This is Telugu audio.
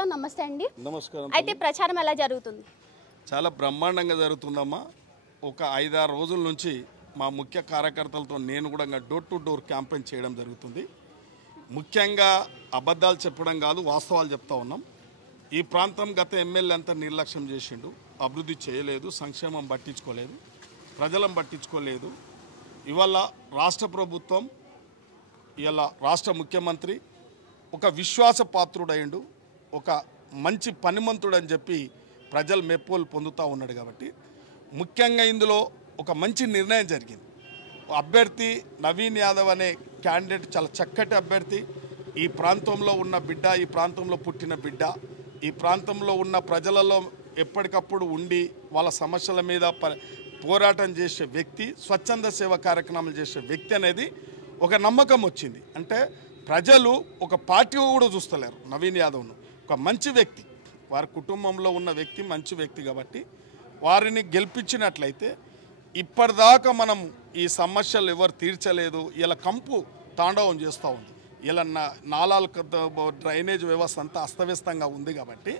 సార్ నమస్తే అండి. నమస్కారం. అయితే ప్రచారం ఎలా జరుగుతుంది? చాలా బ్రహ్మాండంగా జరుగుతుందమ్మా. ఒక 5-6 రోజుల నుంచి మా ముఖ్య కార్యకర్తలతో నేను కూడా డోర్ టు డోర్ క్యాంపెయిన్ చేయడం జరుగుతుంది. ముఖ్యంగా అబద్ధాలు చెప్పడం కాదు, వాస్తవాలు చెప్తా ఉన్నాం. ఈ ప్రాంతం గత ఎమ్మెల్యే అంతా నిర్లక్ష్యం చేసిండు, అభివృద్ధి చేయలేదు, సంక్షేమం పట్టించుకోలేదు, ప్రజలను పట్టించుకోలేదు. ఇవాళ రాష్ట్ర ప్రభుత్వం, ఇవాళ రాష్ట్ర ముఖ్యమంత్రి ఒక విశ్వాసపాత్రుడైండు, ఒక మంచి పనిమంతుడు అని చెప్పి ప్రజలు మెప్పులు పొందుతూ ఉన్నాడు. కాబట్టి ముఖ్యంగా ఇందులో ఒక మంచి నిర్ణయం జరిగింది. అభ్యర్థి నవీన్ యాదవ్ అనే క్యాండిడేట్ చాలా చక్కటి అభ్యర్థి. ఈ ప్రాంతంలో ఉన్న బిడ్డ, ఈ ప్రాంతంలో పుట్టిన బిడ్డ, ఈ ప్రాంతంలో ఉన్న ప్రజలలో ఎప్పటికప్పుడు ఉండి వాళ్ళ సమస్యల మీద పోరాటం చేసే వ్యక్తి, స్వచ్ఛంద సేవ కార్యక్రమాలు చేసే వ్యక్తి అనేది ఒక నమ్మకం వచ్చింది. అంటే ప్రజలు ఒక పార్టీ కూడా చూస్తలేరు నవీన్ యాదవ్ను. ఒక మంచి వ్యక్తి, వారి కుటుంబంలో ఉన్న వ్యక్తి మంచి వ్యక్తి. కాబట్టి వారిని గెలిపించినట్లయితే ఇప్పటిదాకా మనం ఈ సమస్యలు ఎవరు తీర్చలేదు. ఇలా కంపు తాండవం చేస్తూ ఉంది. ఇలా నాలాల డ్రైనేజ్ వ్యవస్థ అంతా అస్తవ్యస్తంగా ఉంది. కాబట్టి